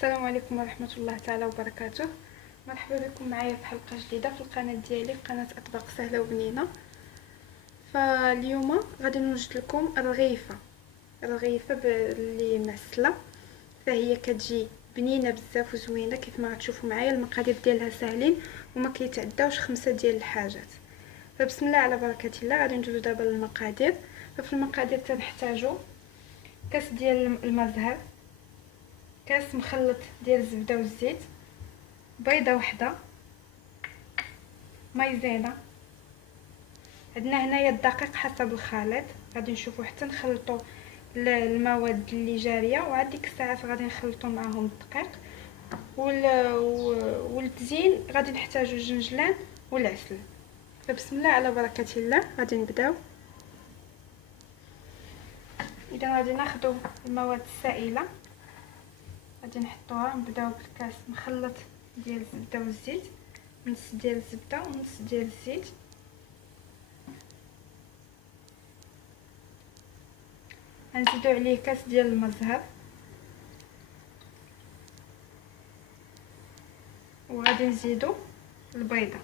السلام عليكم ورحمة الله تعالى وبركاته. مرحبا بكم معايا في حلقة جديدة في القناة ديالي، في قناة أطباق سهلة وبنينة. فاليوم غادي نوجد لكم الرغيفة اللي معسلة، فهي كتجي بنينة بزاف وزوينة. كيف ما غتشوفوا معايا المقادير ديالها ساهلين وما كيتعداوش 5 ديال الحاجات. فبسم الله على بركة الله غادي ندوزو دابا للمقادير. ففي المقادير تنحتاجو كاس ديال المزهر، كاس مخلط ديال الزبده والزيت، بيضه وحده، مايزينا، عندنا هنايا الدقيق حسب الخليط. غادي نشوفوا حتى نخلطوا المواد اللي جاريه، وعاد ديك الساعات غادي نخلطوا معاهم الدقيق والتزيين. غادي نحتاجوا الجنجلان والعسل. فبسم الله على بركه الله غادي نبداو. اذا غادي ناخذوا المواد السائله، غادي نحطوها. نبداو بالكاس مخلط ديال الزبده والزيت، نص ديال الزبده ونص ديال الزيت. غنزيدو عليه كاس ديال المزهر، وغادي نزيدو البيضه.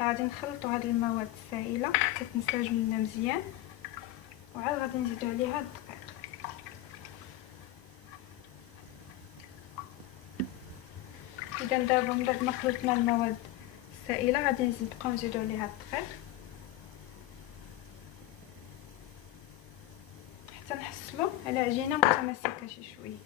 غادي نخلطوا هاد المواد السائله حتى تنسجم لنا مزيان، وعاد غادي نزيدو عليها الدقيق. اذا دابا من بعد ما خلطنا المواد السائله غادي نبقاو نزيدو عليها الدقيق حتى نحصلوا على عجينه متماسكه شي شويه.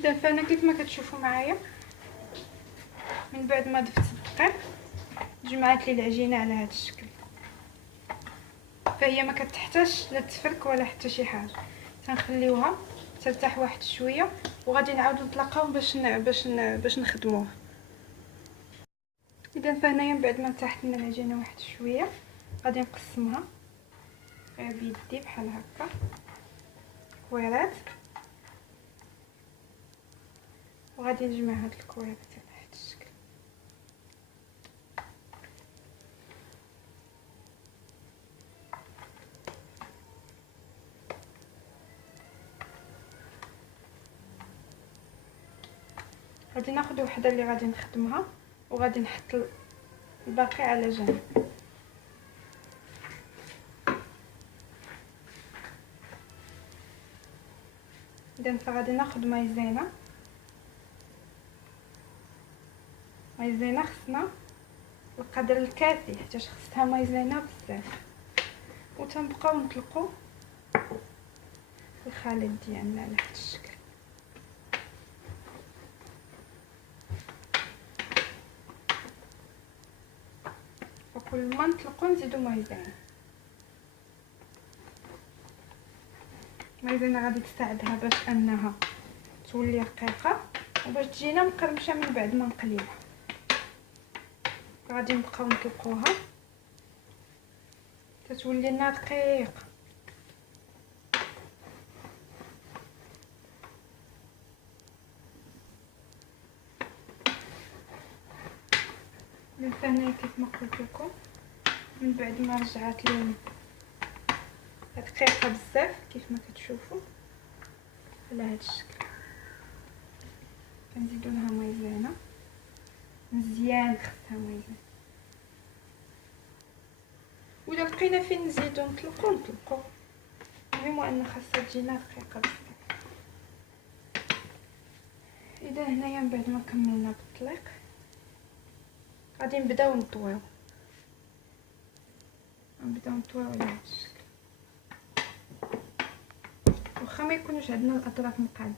اذا فانا كيف ما كتشوفوا معايا، من بعد ما ضفت الدقيق جمعت لي العجينه على هذا الشكل. فهي ما كتحتاجش لا تفرك ولا حتى شي حاجه. تنخليوها ترتاح واحد شويه، وغادي نعاودو نتلاقاو باش نخدموها. اذا فهنايا من بعد ما ارتاحت لنا العجينه واحد شويه غادي نقسمها غير بيدي بحال هكا كويرات، وغادي نجمع هاد الكويرات على هاد الشكل. غادي ناخذ وحده اللي غادي نخدمها، وغادي نحط الباقي على جنب. اذا فغادي ناخذ مايزينا خصنا القدر الكافي حيت خصها مايزينا بزاف، وتنبقاو نطلقوا الخليط ديالنا على هذا الشكل. وكل ما نطلقوا نزيدوا مايزينا غادي تساعدها باش انها تولي رقيقه وباش تجينا مقرمشه من بعد ما نقليوها. غادي نبقاو نطلقوها تتولي لنا دقيقه. هنا كيف ما قلت لكم، من بعد ما رجعت لي دقيقه بزاف كيف ما كتشوفوا على هذا الشكل، كنزيدوا لها مايزينا مزيان. خصها مايزينا، ولا لقينا فين نزيدو نطلقوا. المهم ان خاصها تجينا دقيقه بزاف. اذا هنايا من بعد ما كملنا بالطليق غادي نبداو نطويو على هذا الشكل، واخا ما يكونوش عندنا الاطراف مقادين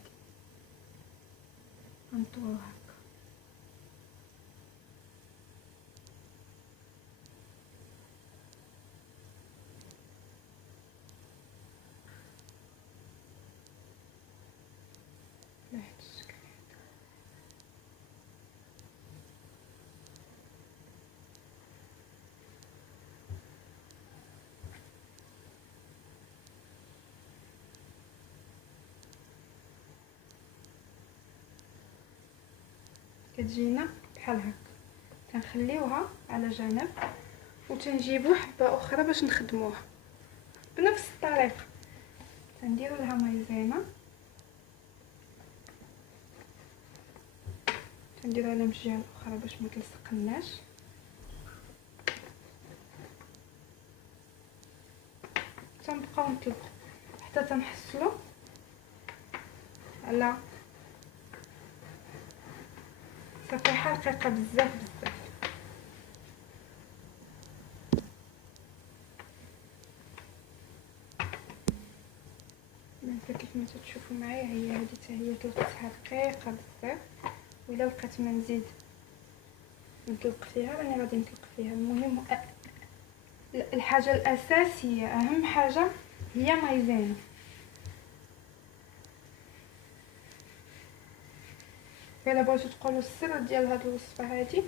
نطويو هكا. على هذا الشكل. كتجينا بحال هكا. تنخليوها على جنب وتنجيبو حبه اخرى باش نخدموها بنفس الطريقه. تنديروا لها مايزينا، تنديروها على من الجهه الاخرى باش ما تلصقناش. تنبقاو نطلقو حتى تنحصلو على صفيحه رقيقه بزاف بزاف. كيف ما تشوفوا معايا هي هذه حتى هي طلقتها رقيقه بزاف، وإلا لقيت ما نزيد نطلق فيها راني غادي نطلق فيها. المهم الحاجه الاساسيه اهم حاجه هي مايزينا. الا بغيتو تقولوا السر ديال هاد الوصفه هادي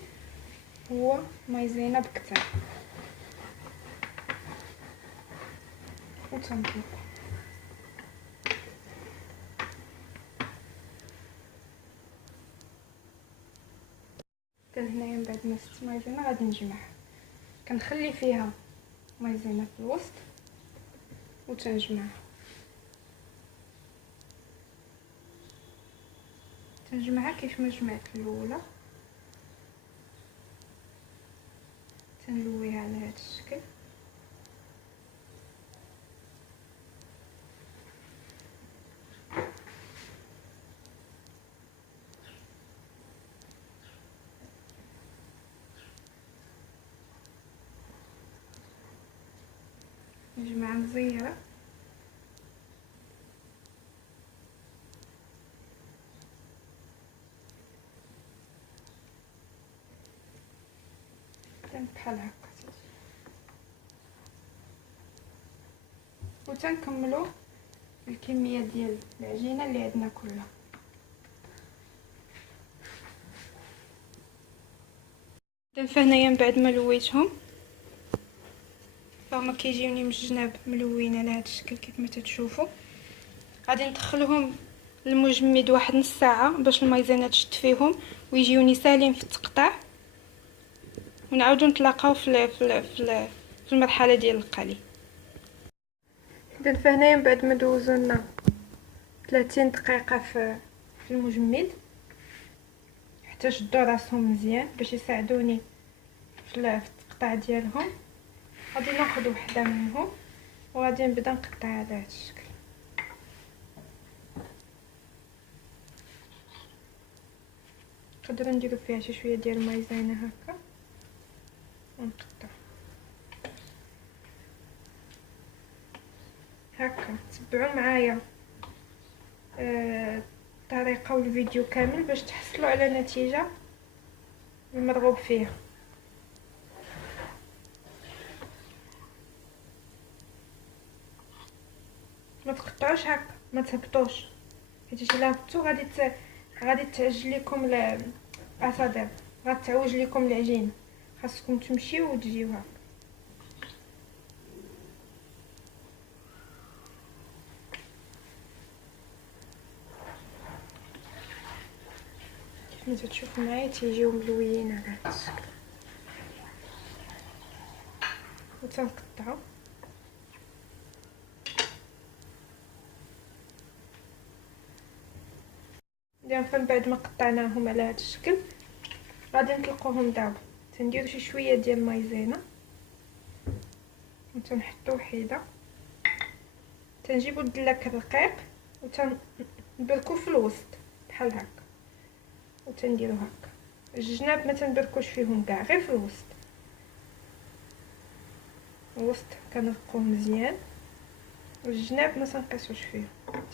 هو مايزينا بكثر. وتنطلق هنايا من بعد ما زدت مايزينا غادي نجمعها. كنخلي فيها مايزينا في الوسط وتنجمعها. تنجمعها كيف ما جمعت الاولى. تنلويها على هذا الشكل. نجمعها مزيره. بحال هكا وتنكملوا الكميه ديال العجينه اللي عندنا كلها. فهنايا من بعد ما لويتهم فهما كيجيوني من الجناب ملوين على هذا الشكل كيف ما تشوفوا. غادي ندخلهم المجمد واحد نص ساعه باش المايزينا تشد فيهم ويجيوني سالين في التقطاع، ونعاودو نتلاقاو في المرحله ديال القلي. اذا فهنايا من بعد ما دوزو لنا 30 دقيقه في المجمد حتى شدوا راسهم مزيان باش يساعدوني في التقطاع ديالهم، غادي ناخذ وحده منهم وغادي نبدا نقطعها على هذا الشكل. نقدروا نديروا فيها شي شويه ديال المايزينا هكا ونقطع هكا. تبعوا معايا الطريقه والفيديو كامل باش تحصلوا على نتيجه المرغوب فيها. ما تقطعوش هكا، ما تهبطوش، حيت الا هبطوا غادي تعجل لكم الاصابع، غتعوج لكم العجينه. خاصكم تمشيو وتجيو هكا. كيف ما تشوفوا معايا تيجيو ملويين على هذا الشكل. وتنقطعوا من بعد ما قطعناهم على هذا الشكل غادي نطلقوهم دابا. تنديروا شي شويه ديال المايزينا وتنحطوا وحيده. تنجيبوا الدلاك الرقيق وتنبركو في الوسط بحال هكا وتنديروا هكا. الجناب ما تنبركوش فيهم كاع، غير في الوسط. الوسط كنرقوه مزيان والجناب ما تنقصوش فيه.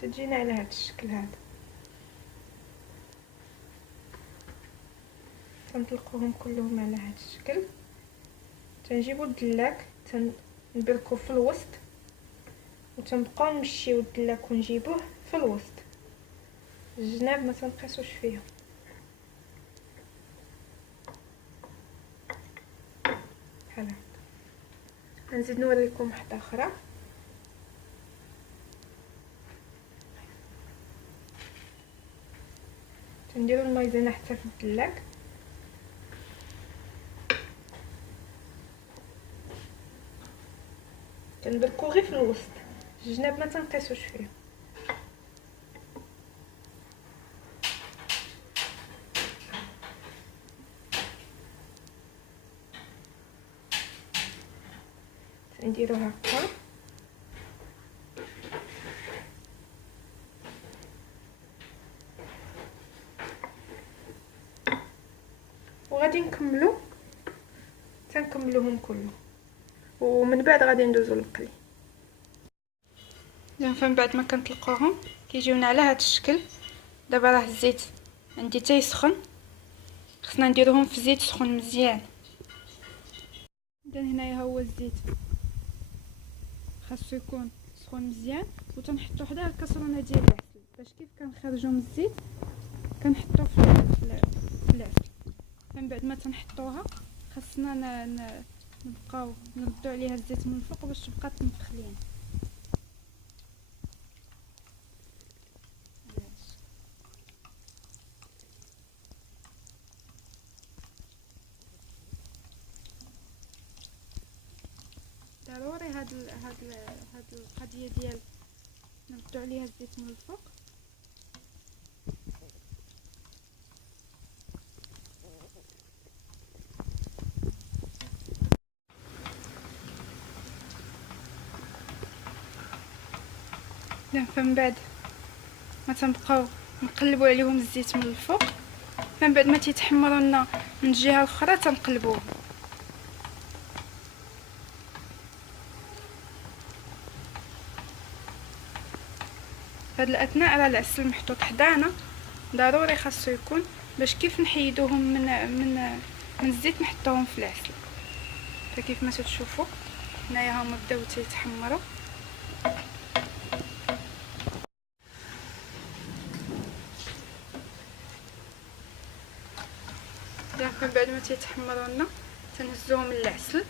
تجينا على هذا الشكل هذا. تنطلقوهم كلهم على هذا الشكل. تنجيبوا الدلاك تنبركو في الوسط وتنبقاو نمشيو الدلاك ونجيبوه في الوسط. الجناب ما تنقصوش فيه. بحال هكا. غنزيد نوريكم واحده اخرى. تنديروا المايزينا حتى في الدلاك كندقو غير في الوسط، الجناب ما تنقيسوش فيه. نديرو هكا وغادي تنكملوهم كله، ومن بعد غادي ندوزو للقلي. فمن بعد ما كنطلقوهم كيجيونا على هذا الشكل. دابا راه الزيت عندي تيسخن، خصنا نديروهم في زيت سخون مزيان. اذا هنايا ها هو الزيت خاصو يكون سخون مزيان، وتنحطو حداه الكاسرونه ديال العسل باش كيف كنخرجو من الزيت كنحطو في العسل. من بعد ما تنحطوها خاصنا نبقاو نردو عليها الزيت من الفوق باش تبقى تنفخ لينا. ضروري هاد القضيه ديال نردو عليها الزيت من الفوق. فمن بعد ما تنبقاو نقلبوا عليهم الزيت من الفوق، من بعد ما تيتحمروا لنا من الجهه الاخرى تنقلبوه. في هذا الاثناء راه العسل محطوط حدانا، ضروري خاصو يكون باش كيف نحيدوهم من الزيت نحطوهم في العسل. فكيف ما تشوفوا هنايا هما بداو تيتحمروا. من بعد ما تيتحمروا لنا تنهزوهم من العسل.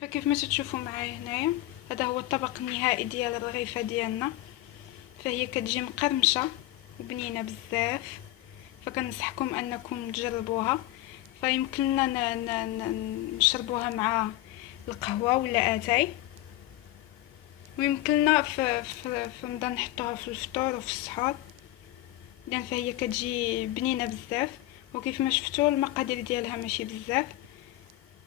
فكيف ما تشوفوا معايا هنايا هذا هو الطبق النهائي ديال الرغيفه ديالنا. فهي كتجي مقرمشه وبنينه بزاف، فكنصحكم انكم تجربوها. فيمكن لنا نشربوها مع القهوه ولا اتاي، ويمكن لنا في رمضان نحطوها في الفطور وفي السحور. اذا فهي كتجي بنينه بزاف، وكيف ما شفتوا المقادير ديالها ماشي بزاف.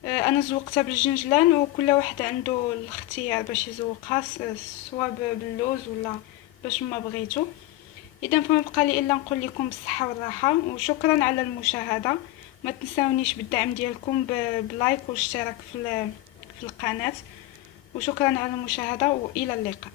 انا زوقتها بالجنجلان، وكل واحد عنده الاختيار باش يزوقها سواء باللوز ولا باش ما بغيتو. اذا فما بقى لي الا نقول لكم بالصحه والراحه، وشكرا على المشاهده. ما تنساونيش بالدعم ديالكم بلايك والاشتراك في القناه، وشكرا على المشاهده والى اللقاء.